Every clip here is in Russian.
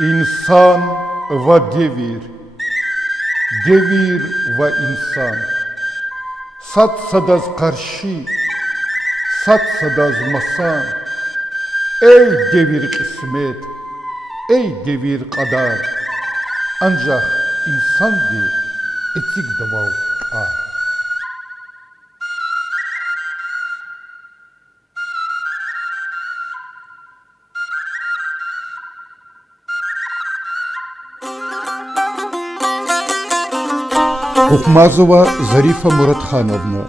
İnsan ve devir, devir ve insan. Sat sadaz karşı, sat sadaz masan. Ey devir kısmet, ey devir kadar. Ancak insan bir etik davav ağır. Кухмазова Зарифа Муратхановна,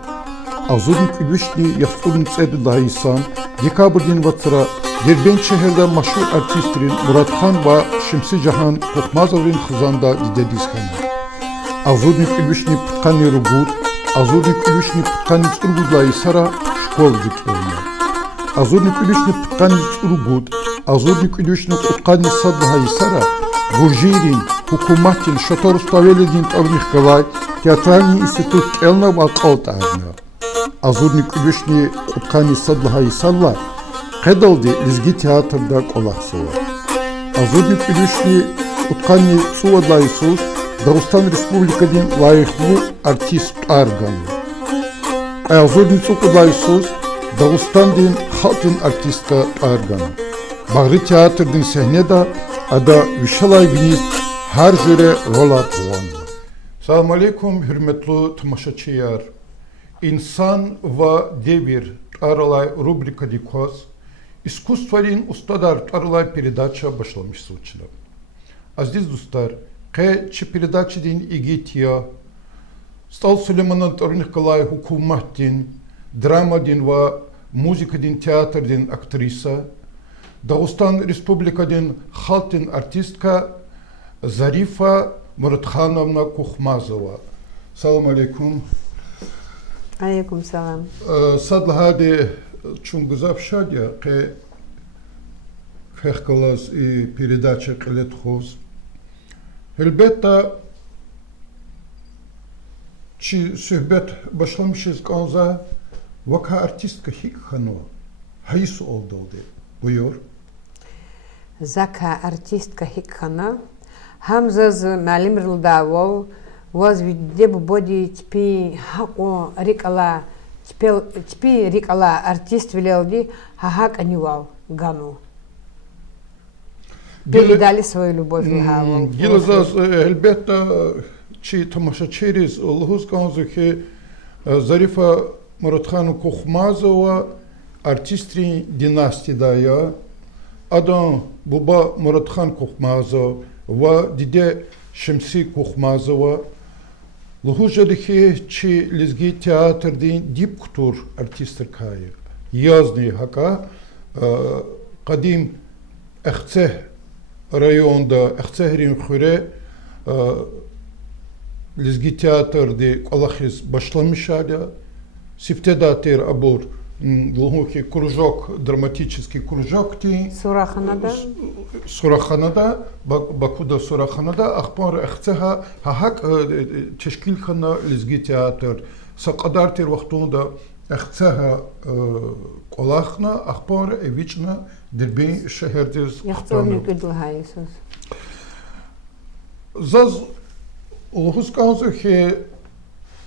Азурник Илюшни Яфтун Цеду Дайсан, декабрдин ватсыра Дербент шехерда машхур артистрин Муратхан ва Шимси Жахан Кухмазоврин хызанда дидедисхана. Азурник Илюшни Пыткани Ругут, Азурник Илюшни Пыткани Цургудлайсара школ дипломна. Азурник Илюшни Пыткани Цургут, Азурник Илюшни Пыткани Садлагайсара Гуржирин, Хукуматин, Шаторуставеледин Тавнихкалай, Театральный институт Келнова Калтарна. Азурник Илюшни Пыткани Садлагайсарла Кедалди Лизги театрда Колахсова. Азурник Илюшни Пыткани Цуадлайсус Дагыстан Республикадин лайыклуу артист Арганы. Азурник Цуадлайсус Дагыстандин халтын артиста Арганы. Багры театрдын сахнеда Ada Vişalay Biniz her jüre rola tuğandı. Selamun Aleyküm, hürmetli tamaşaçılar. İnsan ve devir Taralay rubrika dikoz, İskustvalin ustalar Taralay передача başlamış случило. Aziz dostlar, çi передача din igitiya, Stal Süleyman'ın Tarınikkalay hukumat din, drama din ve muzika din, teatr din aktrisa, Дагыстан Республикадин халтин артистка Зарифа Муратхановна Кухмазова. Салам алейкум. Алейкум салам. Садлагади чунгузавшадя, ке фехкалас и передача Калетхоз. Elbette чи söhbet başlamışız kanza vaka artistka hikhanova. Hayis oldu. Buyur. Зака артистка хикхана, хамзаз малим рылдавол, возведе боди тпи хако рикала, тпи рикала артист велелди, хахак анивал гану. Передали свою любовь Лхаву. Гилазаз элбетта чи тамашачириз лхуз канзухи Зарифа Муратхановна Кухмазова артистри династии дая, Адан Буба Муратхан Кухмазов, ва Диде Шимси Кухмазова, Лухужадихи чи лизги театр дин дипктур артистр кая. Язный хака, Кадим Эхце районда, Эхце Хрим Хуре, лизги театр ди Аллахис башламишаля, Сифтедатир Абур, Глухий кружок, драматический кружок ти Сураханада, Бакуда Сураханада, Ахпар Эхцеха, Хахак Чешкилхана Лизги театр, Сакадартир Вахтунда Эхцеха Колахна, Ахпар Эвична, Дерби Шехердиз. Яхторник Идлхайсус. Заз Лухускаузухи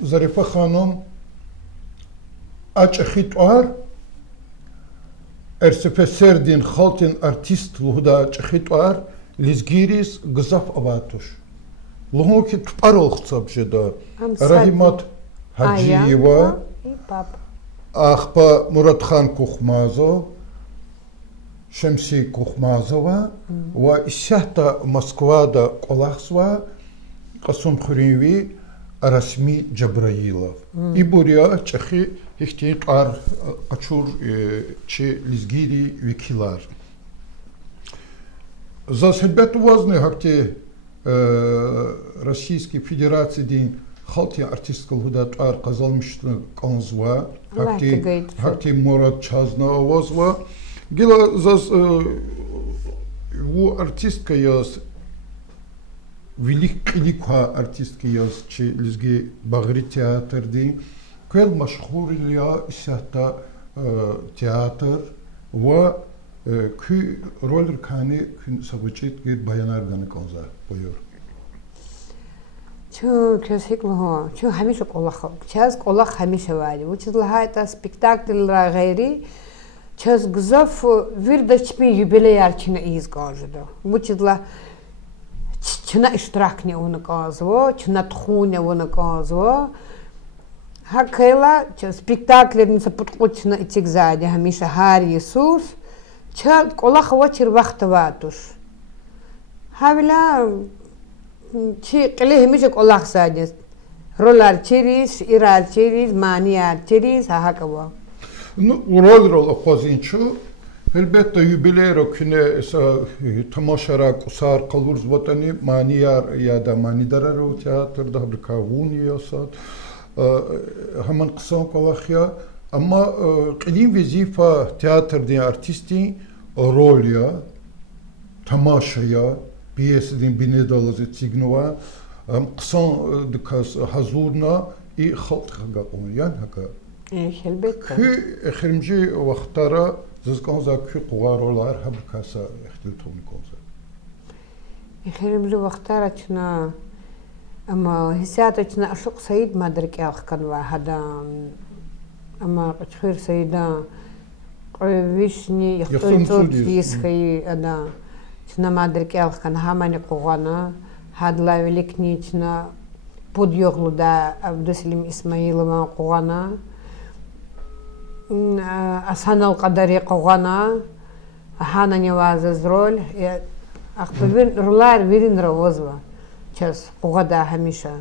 Зарифа Ханум Ачахитуар, Эрсепесердин халтин артист лухда ачахитуар, Лизгирис гзаф аватуш. Лухуки тпаролхцаб жеда, Рахимат Хаджиева, Ахпа Муратхан Кухмазов, Шемси Кухмазова, ва Исяхта Москвада Колахсва, Касум Хуриви, Расми Джабраилов. И буря чахи ихти ар ачур чи лизгири викилар. За сельбету важны хакти Российской Федерации день халти артистского гуда ар казалмишны канзва хакти Мурат Чазна возва. Гила зас у артистка яс великая артистка яс чи лизги багри театр день. Кел машхур лия сята театр و Kü roller kani kün sabıçit git bayanar ganı konza buyur. Чу кёсикло, чу хамиша колах, час колах хамиша вали. Учитла это спектакль гайри, час гзов вирдачпи юбилей арчина изгажда. Учитла чуна ishtirakni unaказво, чуна тхуня унаказво. Хакела, час спектакль сапутқучна итигзади хамиша хар Иисус. Час колах вачир вахтаватуш. Хавила چی قلیه میشه کلاخ سادیست رولار چیریز ایرال چیریز مانیار چیریز ها کوا رول اپوزینچو elbette jubilero küne tamaşara kusar kaluruz vatani maniyar ya da manidara ro teatrda bir kavuniya sat hemen kısa kolakya ama qedim vazifa teatr diye artistin rol ya tamaşaya piyesinin bine dalazı tsignova kısan dikas hazurna i haltga qoyan haka elbette kü ekhrimci vaqtara zızkanza kü quvarolar habrkasa ihtiltoni konza ekhrimci vaqtara çna ama hissiyat çna aşık sayid madrik yaqkan va hadan ama qachkhir sayida vishni yaqtot yisxi ada чна мадрикелх кан хамани қуғана хадла великнична подъёглуда Абдусалим Исмаилова қуғана Асанал Қадари қуғана хана невазыз роль ақбивин рулар вирин равозва час қуғада хамиша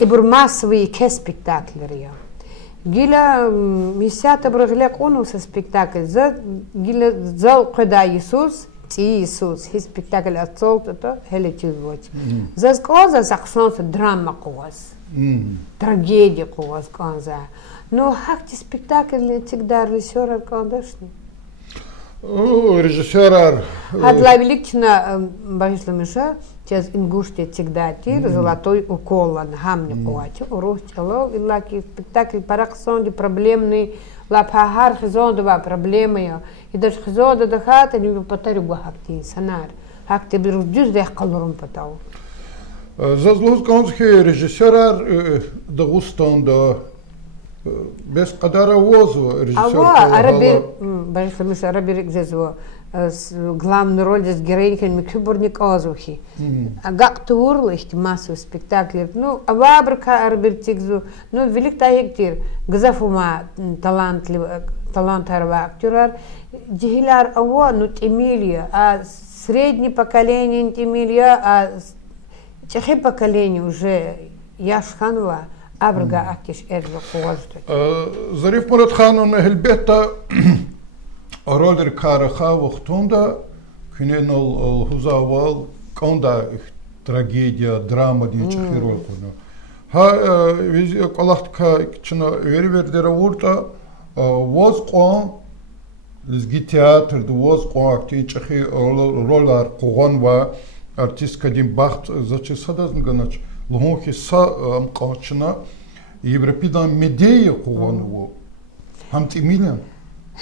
и бур массовые ке спектаклер гила мисята брыглек онуса спектакль за гила зал қыда Иисус Иисус, хи спектакль отцолт это хелечизвоч. За сказа саксонса драма куаз. Трагедия куаз канза. Но хакти спектакль всегда режиссер кандашни. Режиссер Хадла великчина Борис Миша, час ингуште всегда тир золотой укол на хамне куачо. Урочало и лаки спектакль параксонди проблемный лапхар хизондова проблемы. И даже хизода да хата не потарю гахти санар. Хакти беру дюз да қалурум потау. Зазлоз ганзхи режиссер да густон да без қадара возу режиссер. Ава арабир Борис Миша арабир зезво главную роль здесь героиньками Кюбурник Азухи. А как тур лихт массу спектаклей. Ну, авабрка арбертигзу. Ну, велик таектир. Газафума талантливый актер. Дихиляр ава ну Эмилия, а среднее поколение Эмилия, а чехи поколение уже Яшханова. Абрга актиш эрзо куажды. Зариф Муратханов хелбетта роль караха вахтунда киненол хузавал конда трагедия драма дичхи роль куна. Ха виз колахтка чина вервердера урта воз кон лизги театр воз кон акти чхи ролар куган ва артист кадим бахт зачи садазн ганач лухи са амқачна европедан медея куган во хамти милан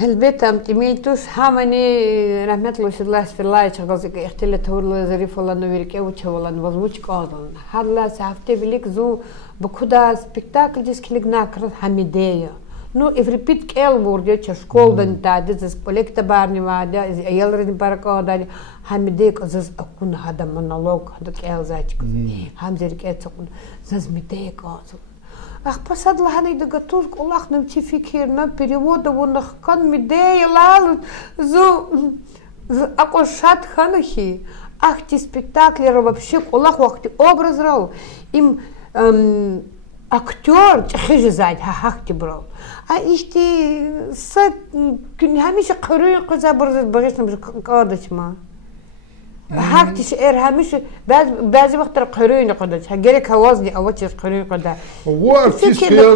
البيت أم تميلتوش هامني رحمة الله شدلاش في الله يشغلك اختلت هو ظريف والله نوريك أوتش والله نوزوش قاضن هلا سافتي بليك زو بكودا سبيكتاكل جس كليك ناكر حميدية نو إفريبيت كيل وردي تشكول دنتا دز كوليك تبارني وادا إذا يلردي بركادا حميديك أزز أكون هذا منالوج هذا كيل زايتك همزيرك أتكون زز ميديك أزو Ах, посадла ханы да готов колах нам тификир на перевода вонах кан медея лал зу ако шат ханахи. Ах, ти спектаклера вообще колах вахти образ рау. Им актер чхижи зайд хахти брал. А ихти са күн хамиша қыры қыза бірзіз бағешнам қадачма. هاكتش همش بعض وقت القرين قدش هجرك هوازني أوتش القرين قدش هو ارتيست كذا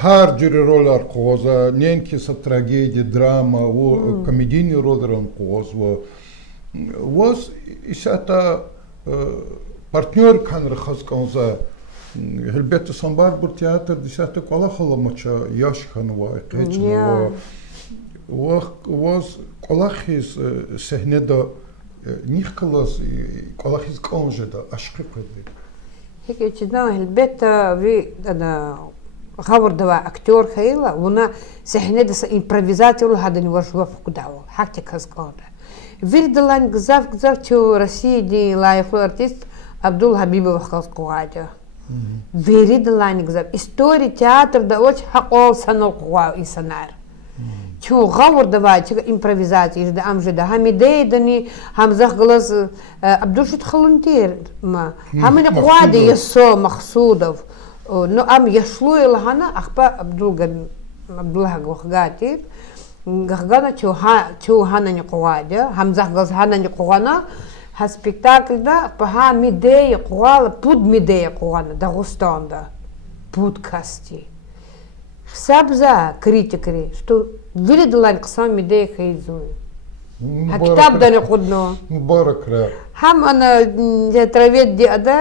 هارجر رولر قوزا نينكي ستراجيدي دراما و كوميديني رولرن قوز و واس إساتا партнер كان رخص كونزا هلبت سامبار بالتياتر ديساتا كلا خلا ماتشا ياش كانوا قيتنا was колахис сехнеда нихкалас колахис конжеда ашкипеди. هيك جدا البيت في أنا خبر دوا أكتور خيلا ونا سحنة دس إمبروفيزاتور هذا نورشوا في كداو حكي كاسكودا فيردلان جزاف شو رشيدي لا يخلو أرتيست عبد الله حبيبي وخلاص قواعده فيردلان جزاف إستوري تياتر دا وش حقول سنة قوا إنسانار شو غور دوا شو إمبروفيزاتي إذا أمجد هم يدني هم زخ جلس عبدوش يدخلون تير ما هم نقواعد يسوع مقصودة نو أم يشلو يلهنا أخبا عبد الله وخجاتي غانا شو هانا نقواعد هم زخ جلس هانا نقوانا هالسبيكتاكل ده بها ميدي قوال بود ميدي قوانا ده غستان ده بودكاستي حساب زا كريتكري شتو ولد الله قسم ميدي خيزوي هالكتاب ده نقدنه مبارك لا هم أنا ترى دي أدا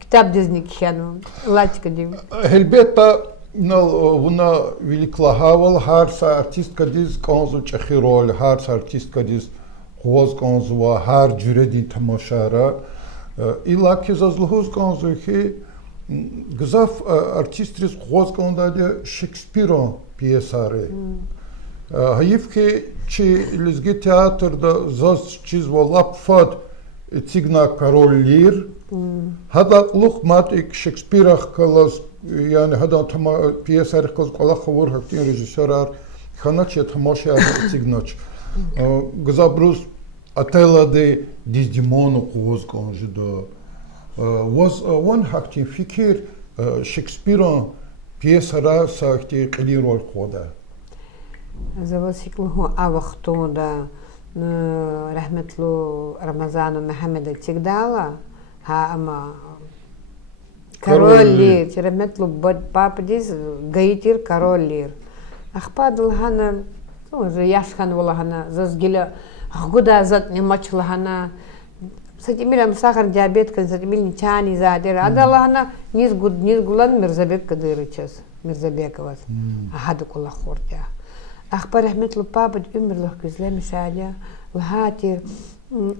كتاب ديزني كانوا لاتك دي هالبيتا ونا великлахавал харса артист кадис конзу чехирол харс артист кадис قواز کنزوا هر جوره دی تماشاره ایلا که زازلهوز کنزوی که گذاف ارتیستریز قواز کنده شکسپیرون پیساره هایف که چی لزگی تئاتر دا زاز چیز ولاب فاد تیگنا کرول لیر هدا لوخ مات ایک شکسپیرخ کلاس یعنی هدا تما پیساره کلاس کلا خور هکتین رژیسورار خانه تماشا تیگناچ گذابروز اتلا دی دیزدیمونو قوز کنجه دا was one haktin fikir شکسپیران پیس را ساختی قلی رول خوده زواز شكله هو أوقتو دا رحمة له رمضان ومحمد التقدالا ها أما كارول لير رحمة له باب ديز غيتير كارول لير أخباد لهنا ياشخان ولا هنا زازجيلا غودا زاد نماتش لهنا ساتيميل مساخر диабет كان ساتيميل نشاني زادير هذا لهنا نيز غولان مرزبек كديرچس مرزبековас هذا كله خورتيا أخبار رحمة الله بابا عمر له كزلم شاديا وهاتير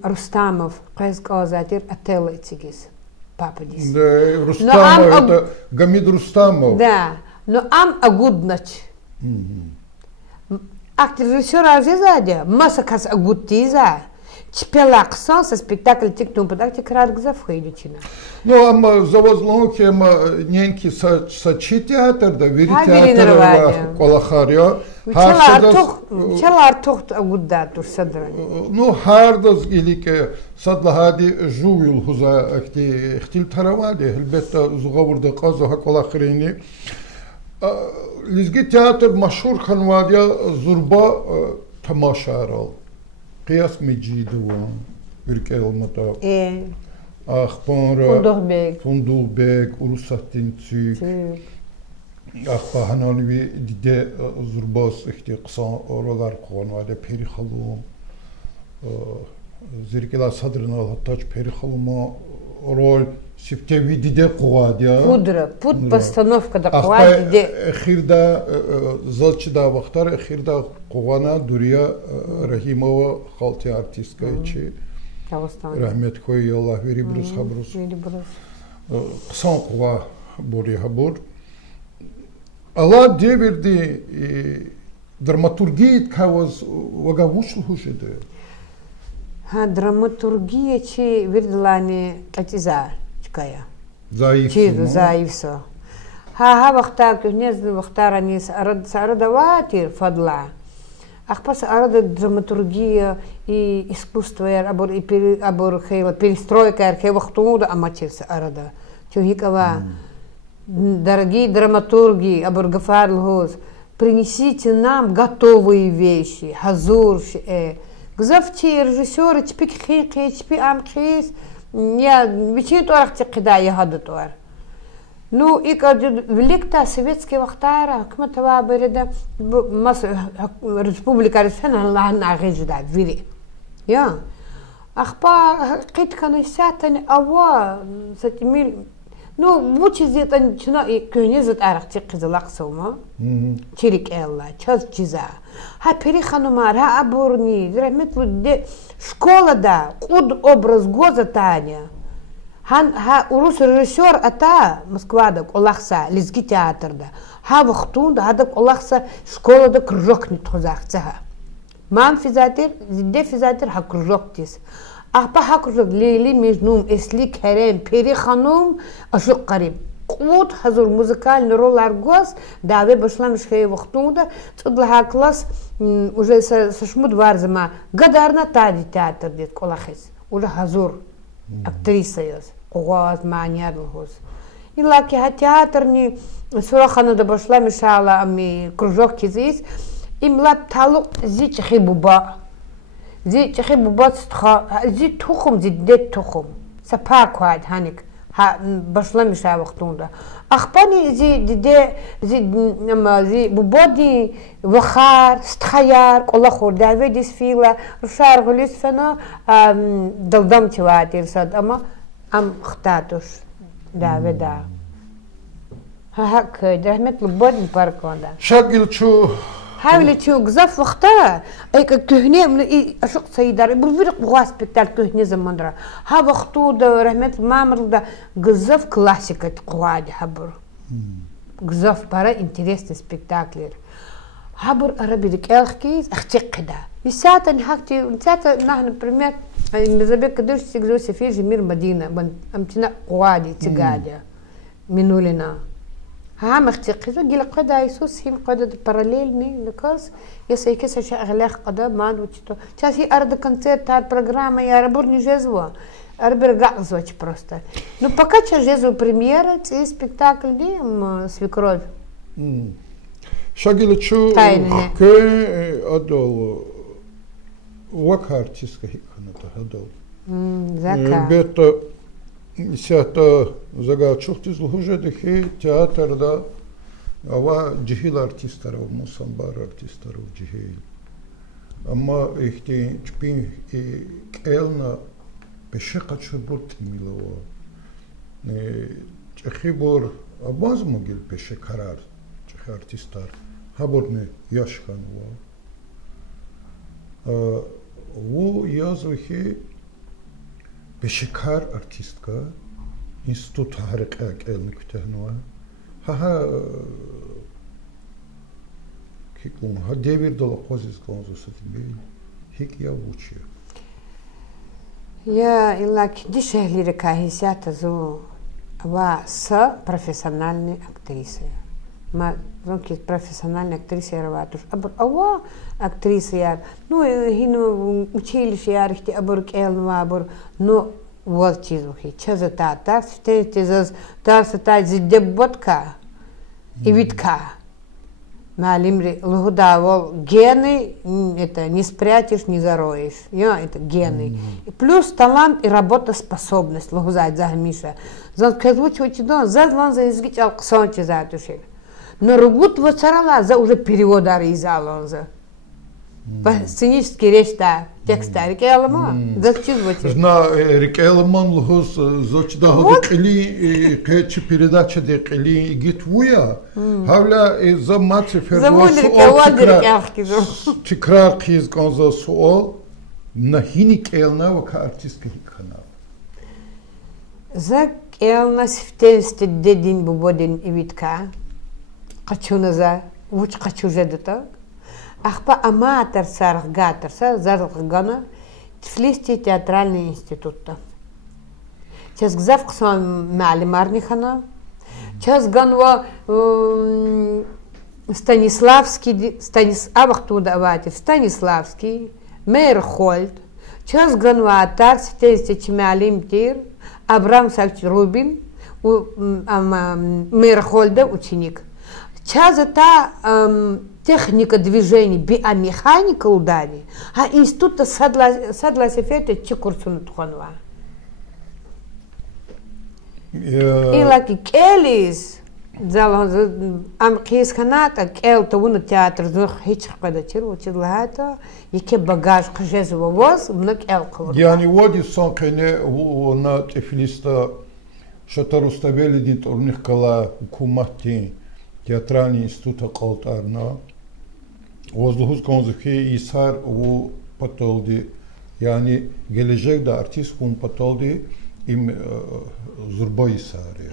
رستامов قيس قازاتير أتلا إتسجيس بابا ديس رستامов это Гамид Рустамов да но ам агуднач актер режиссер Азизадя масакас агутиза чпелаксан со спектакль тиктум подакти краргза вхейдичина ну ама завозлонки ама ненки сачи театр да вери театр колахария чалар тухт агуддатур садрани ну хардас илике садлагади жувил хуза акти ихтил таравади элбетта зугавурда каза колахрини لزگی تئاتر مشهور خانوادیا زوربا تماشارال قیاس میجیدوان ülke Akbanra Fundurbek Urusattin Tüy Akba Hanalvi dide zurbas işte kısa oralar konuada perixalum zirkela sadrına hatta perixaluma rol Сифтеви диде қуадия. Пудра, пуд постановка да қуад диде. Эхирда залчида вақтар эхирда қуана дурия Рахимова халти артистка ичи. Рахмет хой Аллах вери брус хабрус. Қсан қуа бори хабур. Алла деверди драматургиит каваз вага вушл хушеде. Ха драматургия чи вирдлани катизар. Заиф. Заифсо. ها وقتها نزل وقتها نيس أرد واتير فضلا. أخبص أرد الدراماتورجية إسكوستوير أبور خيل перестройка خيل وقتو ده أماتشيرس أرد. شو هيك وا дорогие драматурги أبور غفار الهوز принесите нам готовые вещи. Хазур غزفتي رجسور تبيك خيقي تبي أم خيس я вечерит орах текида ягоды туар. Ну и когда великта советский вахтара, кматова береда, мас республика Ресена лана гижда вири. Я. Ахпа кит канисатани ава сатимил Ну, мучизит анчина көнезит арахти кызылак сылма. Чирик элла, час чиза. Ха переханумар, ха абурни, рахметлу де школада куд образ гоза таня. Ха урус режиссер ата Москвада олахса лизги театрда. Ха вахтунда хадак олахса школада кружок не тхозахца. Мам физатир, зидде физатир ха кружок тис. Ахпа ха кружок лили межнум эсли керем переханум ашук кариб. Куд хазур музыкальный роль аргоз, даве башламш хей вахтунда, цудла класс уже со шмуд варзама гадарна тади театр дит колахис. Уже хазур актриса яз, кугаз маняр лхоз. Илаки ха театрни сурахана да башламш ала ами кружок кизис, им лап талук зи чхи буба. Зи чхи буба стха, зи тухум зи дет тухум. Сапак вайд ханик. ها بشلا مش وقتوندا أخباني زي ببودي وخار استخيار كل خور دعوة ديس فيلا رشار غليس فنا دلدم تواتي صد أما اختاتوش دعوة دا ها كده مثل بودي باركوندا شاغل شو حاولي تشوف زف وقتها اي كهني من اشق سيدار بالفرق بغوا سبيكتال كهني زمان درا ها وقتو دا رحمت مامر دا زف كلاسيكا قواعد حبر زف برا انتريست سبيكتاكلر حبر عربي ديك الخكيز اختقدا يسات نحكي نسات نحن بريمير مزبك قدرش تقدر سفير جمير مدينه امتنا قواعد تقاعده منولنا ها مختقزة جيل قدا يسوس هم قدا parallelni نكاس يسيكس أشياء أغلاق قدا ما نوتشتو تاسي أرد концерт تاع программа я работаю жезва арберга звать просто ну пока че жезу премьера и спектакль не свекровь شاغل شو كي أدول وكارتيسك هيك هدول زكا بيت سياتا زغا чухтиз лужедихи театрда ава жихил артисттар мусамбар артисттар жихил ама ихти чпин келна бешекачу бут милова чхибор абаз могил бешекарар чх артисттар хаборне яшханова у язухи بشكار ارتيستكا انستوت هارق قالنك تهنوا ها كيكون ها ديفير دول قوزيس كونزو ستبي هيك يا وچي يا إلا كديش هلي ركاهيسات زو وا профессиональной актрисы ما زونكي профессиональной актрисы работаешь абр ава актриса я ну хину училище я рихти абр келнва абр но вот чизухи чаза та стети заз та зидебботка и витка малимри лугудавол гены это не спрячешь не зароешь я это гены плюс талант и работоспособность лугузать за миша зон казвучу чидон зазлан за изгич алксон чиза туши но рубут вацарала за уже перевод аризалонза сценический речь та текста рекелама за чувствуете зна рекеламан лхус зочда ходили кечи передача декли гитвуя хавла за маци фердос тикрар киз конзо суол нахини келна ва артистка хикана за келна сфтенсте дедин бубодин ивитка قتشونا زا وش قتشو جدتا أخبا أماتر سارخ غاتر زارخ غانا تفليستي театральный институт. Сейчас гзав ксон معلمарни хана. Сейчас ганва Станиславский авахтуда аватир Станиславский Мейерхольд. Сейчас ганва атар сфтенсте معلم тир Абрам Савч Рубин Мейерхольда ученик. Чаза та техника движений, биомеханика удани, а института садла сефета чекурсуну туханва. И лаки келис, амкис ханата, кел тавуна театр, зох хичх падачиру, чидлата, ике багаж хжезова воз, мнок ел кавр. Yani vodi son kene na tefilista что-то Руставели турних кала кумати театральный институт Калтарна. Воздухус конзухи Исар у Патолди, yani gelecek de artist kum Patoldi im Zurba Isari.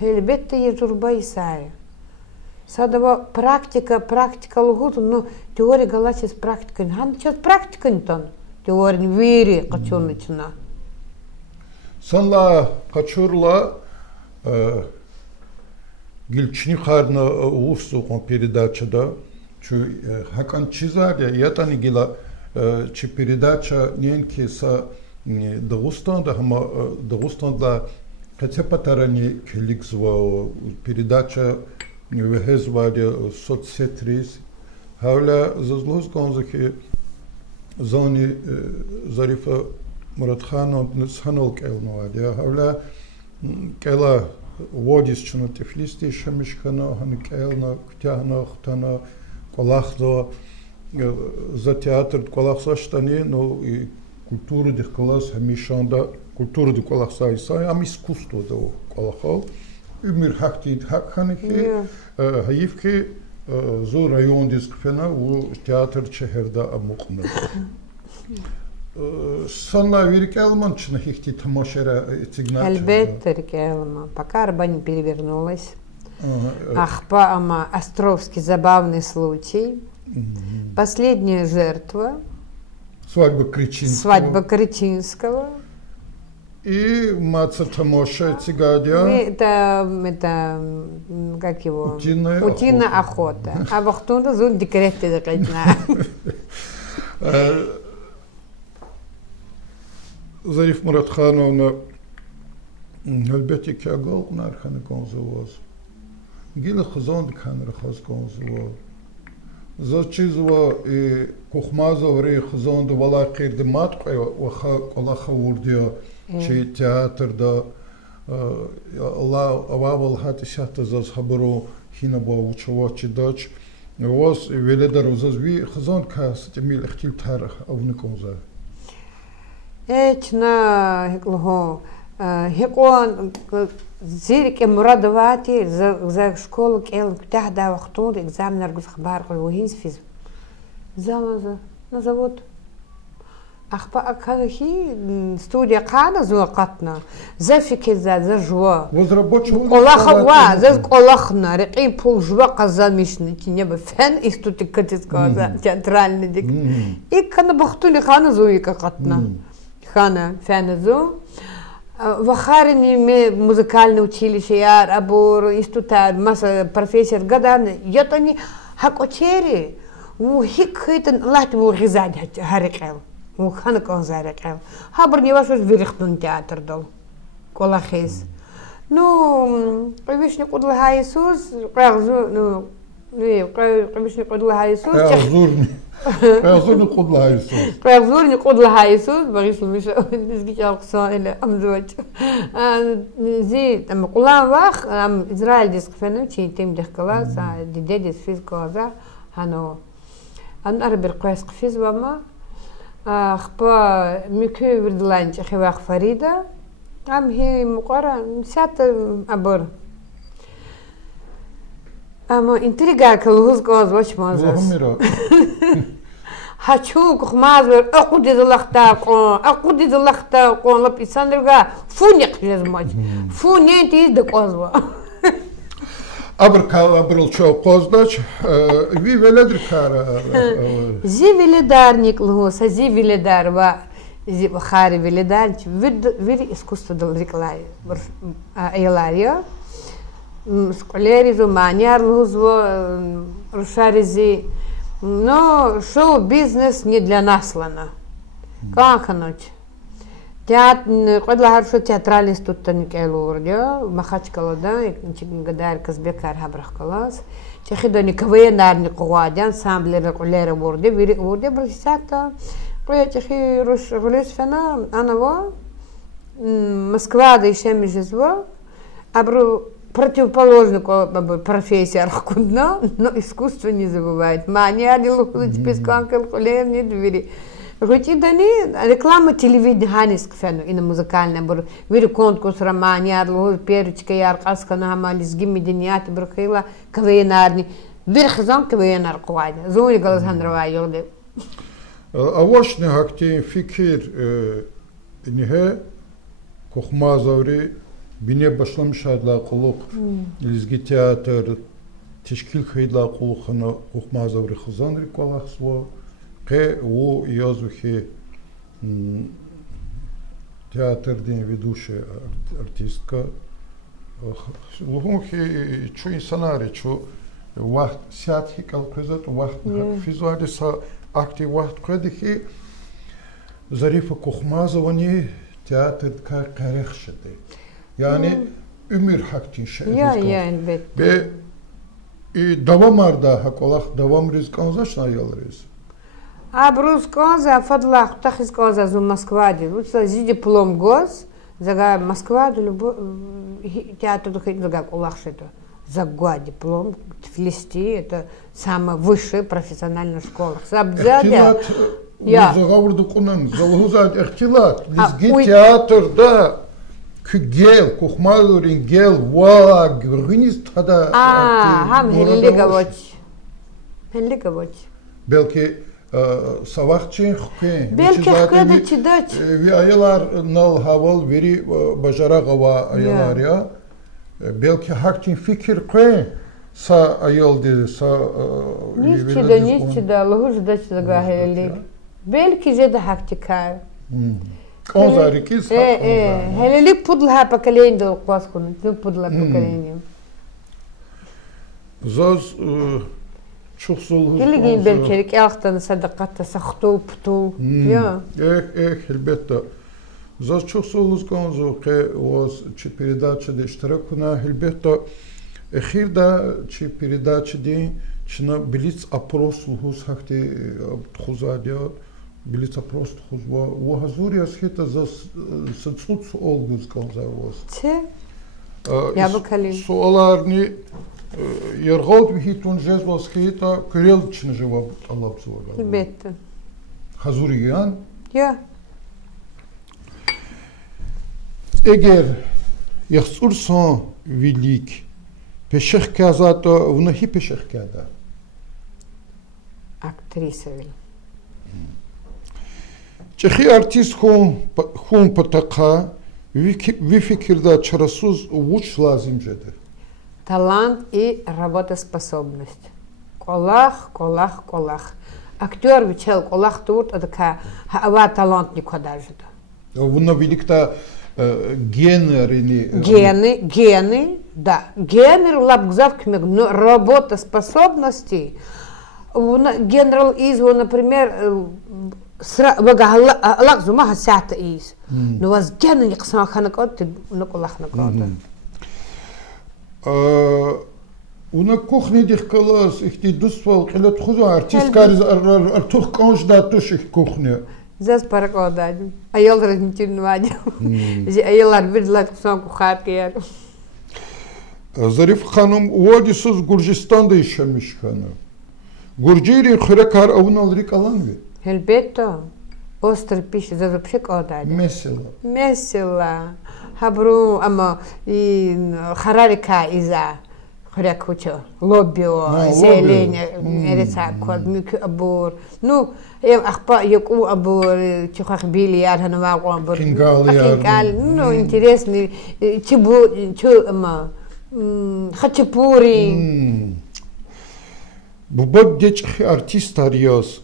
Elbette є Zurba Isari. Садова практика лугуту, но теория галачи с практикой. Хан час практикой тон. Теория вери качурнична. Санла качурла Гильчни харна улусу передачада. Хакан Чизаря, я тани гила чи передача ненки са Дагустанда, Дагустанда хотя патарани келикзва передача вехезвали соцсетрис. Хавля зазлуз конзаки зони Зарифа Муратханов несханол келнуадя. Хавля кела водис чуно тифлисти шамишкана хан келна ктяна хтана колахдо за театр колахсаштани, но и культура дих колас хамишанда культура дих колахса исай, ам искусство до колахал. Умир хактид хакханики, хаивки зо район дискфена у театр чехерда амукна. Санна Виркелман чнахихти тамашера цигнача. Эльбетте Рикелман. Пока арба не перевернулась. Ахпа ама Островский забавный случай. Последняя жертва. Свадьба Кричинского. И Маца Тамоша Цигадя. Это как его? Утиная охота. А вахтунда зун декрете закатна. Зариф Муратхановна Эльбетте Кягол нарханы конзувоз. Гила хазон дикханра хаз конзувоз. Зачизва и Кухмазов ре хазон да вала қирди матқай ваха колаха урдио чи театр да Allah ававал хати шахта заз хабару хина ба учавачи дач. Воз веледар зазви хазон кас тимил ихтил тарх авны конза. Ечна хеклого хекон زيرك مرادواتي زي شكول كيل تحدا وقتون экзамен аргус хабар وهيز فيز زمان نزود أخبا أكاهي студия قانا زوقتنا زي في كذا زي جوا قلاخ زي قلاخنا رقي بول جوا قزان مشن تيني بفن إستوتي كتيس كذا театральный ديك и كنا بختولي خانا زويك قتنا خانا فن زو Вахарини музыкальное училище, я абур института, масса профессор гадан, я то не хакочери, у хик хитен латву гизад харикел, у ханакон зарикел. Хабр не ваш вирихтун театр дол, колахиз. Ну, вишни кудла Иисус, правзу, ну, не, вишни кудла Иисус. Правзурни кудла Иисус. Правзурни кудла Иисус, Борис Лумиша, низгич алксан или амзуач. Зи, там, кулан вах, Израиль дискфену, чи тем дихкала, са диде дисфиз коза, хано. Ан арбир квеск физ вама, хпа микю вирдланч, хивах Фарида, ам хи мукара, сят абур. Ама интрига калуз гоз воч мазас. Хочу кухмазер, акуди залахтако, лаписандрга, фуник лезмач. Фунет из да козва. Абрал чо коздач, ви веледр кара. Зи веледарник лгос, а зи веледарва, зи хари веледарч, вир искусство дал реклай, елария. Сколеризу, маняр лузво, рушаризи. Но шоу-бизнес не для нас лана. Как оно? Театральный институт Никелурдио, Махачкала, да, и Гадар Казбекар Хабрахкалас. Чехидо никавые нарни куади, ансамблер регуляры ворди, ворди бросята. Чехи рулес фена, анава, Москва да еще межезво, абру противоположную профессию архкудна, но искусство не забывает. Мания не лухлыч песканкал колер не двери. Хоть и дани реклама телевидения ханиск фену и на музыкальном бур вири конкурс романия лур перчка яркаска на хамалис гиммидиниат брхила квейнарни вирхзам квейнар квайда зуни галас хандрава йолде авошне хакти fikir nihe Kuxmazavri bine başlamışlar kuluk ilizgi teatr teşkil kıyla kulukana Kuxmazavri xızanri kolaqsvo ke o yazıhi театрдин ведущая артистка лухи чу инсанари чу вахт сятхи калкызат вахт физуалиса актив вахт кредихи Zarif Kuxmazovani teatr karexşedi. Yani ümür haktin şey. Ya elbette. Ve davam arda hakolaq davam rizqanzaşna yalırız. Брусказа фадлах тахисказа зу Москвади. Лучше зи диплом гос зага Москваду любо театр духит зага улахшето. За диплом Тбилиси это самая высшая профессиональная школа. Сабзада Ya. Zağavurdu kunan, zalhuzat ihtilat. Lizgi teatrda gel, Kuxmazovrin gel, va, görgünüz tada. Ham helli gavoç. Belki savakçı hükü. Belki hükü de çidaç. Ve ayalar nal haval veri bajara gava ayalar ya. Belki hakçın fikir hükü. Sa ayoldu, sa... Ничего, Allah'u ждать загахели. Belki je de haktikar. Konzarikis. Helelik pudla поколение до класкуну, ты пудла поколение. Zaz çok zor. Gelin belki ağıttan sadakatta saxtul putul. Ya. Elbette. Zaz çok zor konzo ki o передача iştirakuna elbette. Ехир да чи передача день чина билиц опрос лухус хахти тхузадя билиц опрос тхузва у хазурия схета за сацуц олгуз конзавос. Че? Я бы калин. Суаларни яргот бихитун жезвос хета крел чин жевап алапсуага. Elbette. Хазуриян? Ya. Eğer yaxsursan vilik Пешех казато внахи пешех када. Актриса вил. Чехи артист хун патака ви фикирда чарасуз уч лазим жеде. Талант и работоспособность. Колах. Актер вичел колах тут, адка хава талант никуда жеде. Вуна великта Гены, да. Гены лапгзав кмег, но работоспособности. Генерал Изво, например, лакзу маха сята из. Но вас гены не ксана ханакот, ты накулах накота. Уна кухне дихкалас, их ти дуствал, келет хузу артист кариз артух конж да туш их кухне. Зас параклададим. Ayollar ничего Ayollar bir lat kusan kuhat yer. Zarif Hanım vadisiz Gürcistan'da işlemiş hanım. Gürciri xırakar avunalrik alan mı? Elbette. Острый пища за вообще клададим. Месила. Хабру ama харарика иза. Хрякучо. Лобио, зелень, эреца код мюк абур. Ну, ахпа яку абур, чухах били яр ханавагу абур. Кингал. Ну, интересный. Хачапури. Bubab geç artist arıyoruz.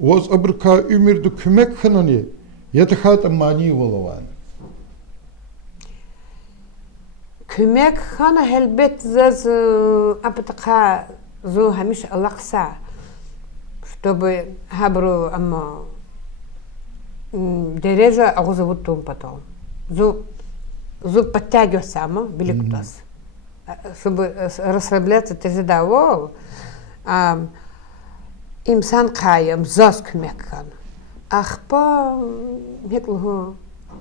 Oz abrka ümirdu kümek khanani. Yatahat mani olavan. Kümek khana helbet zaz aptaka zo hamish alaqsa. Чтобы хабру ама дережа агузавутум потом. Зуб подтягивать сама, беликутас. Чтобы расслабляться, ты задавал. Имсан каям, заск меккан. Ахпа, меклуху,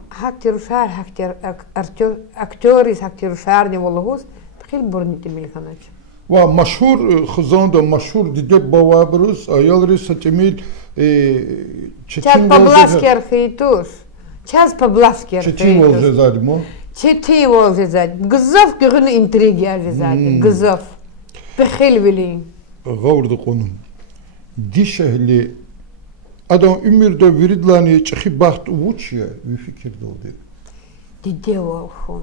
хактирушар, актерис, хактирушар, не волгус, пхил бурните милханач. Ва машхур хзонда машхур диде бавабрус, аялрис сатимил Час побласкер хейтуш. Час побласкер хейтуш. Чечи волжезад мо? Чечи волжезад. Гзов грын интриги ажезад. Гзов. Пехелвили. Гаврды қонum. Дишехли адам умирда виридлани чхи бахт учия ви фикирде олди. Дидево ху.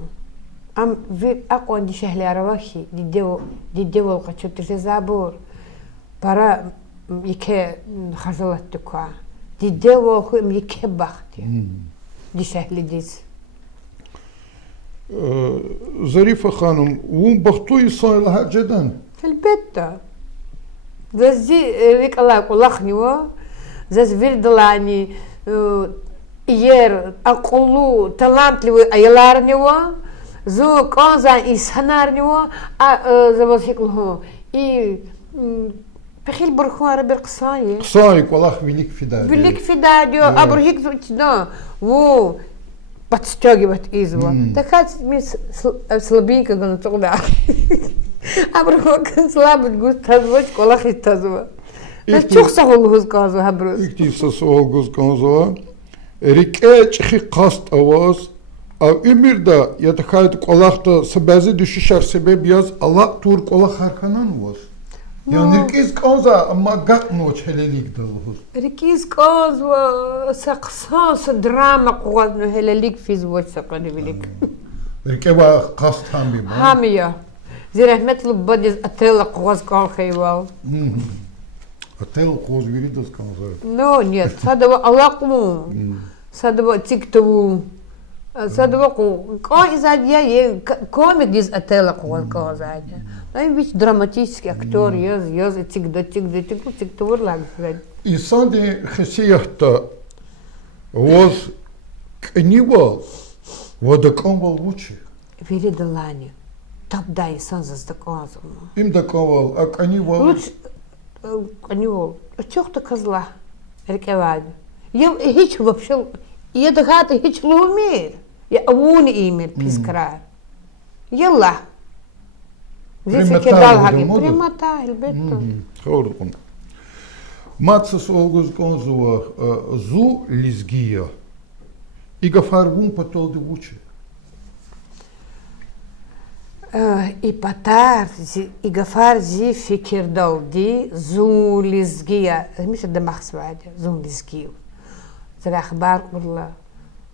Ам ви акон дишехли аравахи. Дидево қачутырше забур. Пара ике хажалаттыква. Дидево ху ике бахти. Дишехли диз. Зарифа ханım, вун бахту İsa'yla haceden. Elbette. Zazi rikala kulakniwa, zazi virdalani yer akıllı, talantlı aylarniwa, zu kanzan insanarniwa, zavazikluhu. I пехил бурхуара берксай. Ксай колах велик фида. Велик фида, а бурхик да, во подстегивать изва. Такая слабенько гонцогда. А бурхук слабый густ тазвоч колах и тазва. На чухса голгуз казу хабрус. Иктивса голгуз казу. Рике чихи каст аваз. А умирда я такая колахта себези düşüşer sebep yaz Allah tur kolak harkanan var. Yani rikiz kanza ama gakno çhelelik dalhuz. Rikiz kanza saqsas drama qodno helelik fizvoç saqani bilik. Rike va qast ham bim. Hamiya. Zirahmetli badiz atela qoz qal khayval. Atela qoz viridas kanza. No, нет, sadava alaqmu. Sadava tiktvu. Sadava qa izadya ye komik diz atela qoz qazadya. Ведь драматический актер, яз тик-тик лагзад. İnsan de хесияхта воз книвал, водаканвал лучше. Веридалани. Табда инсан заздаканзал. Им даканвал, а книвал. Лучше книвал. Чёхта козла. Рекевад. Я хич вообще, я догадка хич лумир. Я авуни имер пискра. Ялла. Примата, елбетто. Хордон. Мацас олгуз конзуа зу лизгия. Ига фаргун патол де вуче. И патар, ига фар зи фикирдал ди зу лизгия. Миша да махсвадя, зу лизгию. За ахбар урла.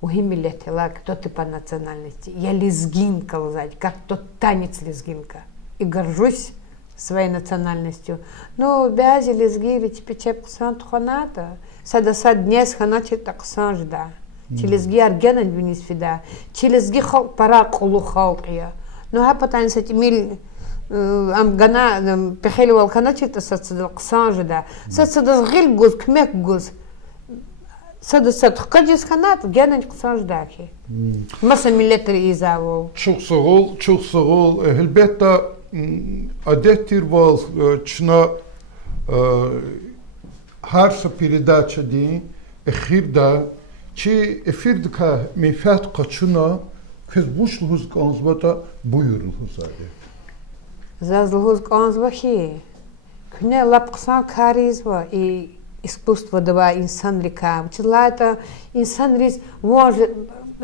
Мухим летела, кто ты по национальности. Я лезгинка, как тот танец лезгинка. И горжусь своей национальностью. Но бязи лезгири чепечеп ксан туханата. Сад днес ханачи так санжда. Челезги аргенан винис фида. Челезги халк пара кулу халкия. Но хапатан сатимил ам гана пехели валханачи та сад ксанжда. Сад гил гуз кмек гуз. Сад хкадис ханат генан ксанждаки. Маса миллетри изавол. Чухсагол, елбетта адеттир вал чна харса передача ди эхирда чи эфирдка мифат качуна фезбушлуз канзбата буйурлузаде. Зазлуз канзбахи. Кне лапксан каризва и искусство дава инсан река. Училата инсан рис може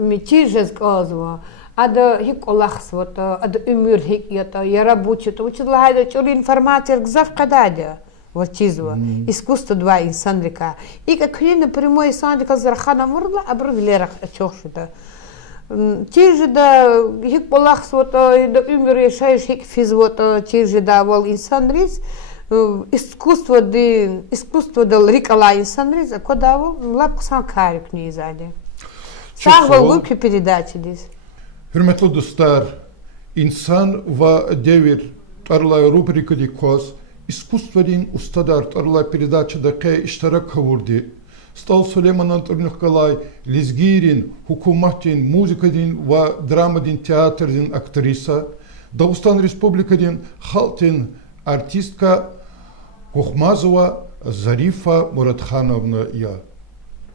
митижез казва. Ада хик олахсвата, ада умир хик ята, я рабочата. Учила хайда чули информация гзав кададя. Вот чизва. Искусство два инсан река. И как хрена прямой инсан река зархана мурла, а бровилерах чохшута. Чижи да хик олахсвата, да умир ешаеш хик физвата, чижи да вол инсан рис. Искусство да рикала инсан рис, а куда вол лапк сан карик не изаде. Сахвал луки передачи здесь. Hürmetli dostlar, insan ve devir tarlay rubrika dikos, искусственен устадар тарла передача ке iştirak kavurdi. Stal Süleyman'ın tırnıkkalay, lizgirin, hukumatin, muzikadin ve dramadin, teatrdin aktrisa, Dağıstan Respublikadin, haltin artistka Kukhmazova Zarifa Muratxanovna ya.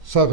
Sağ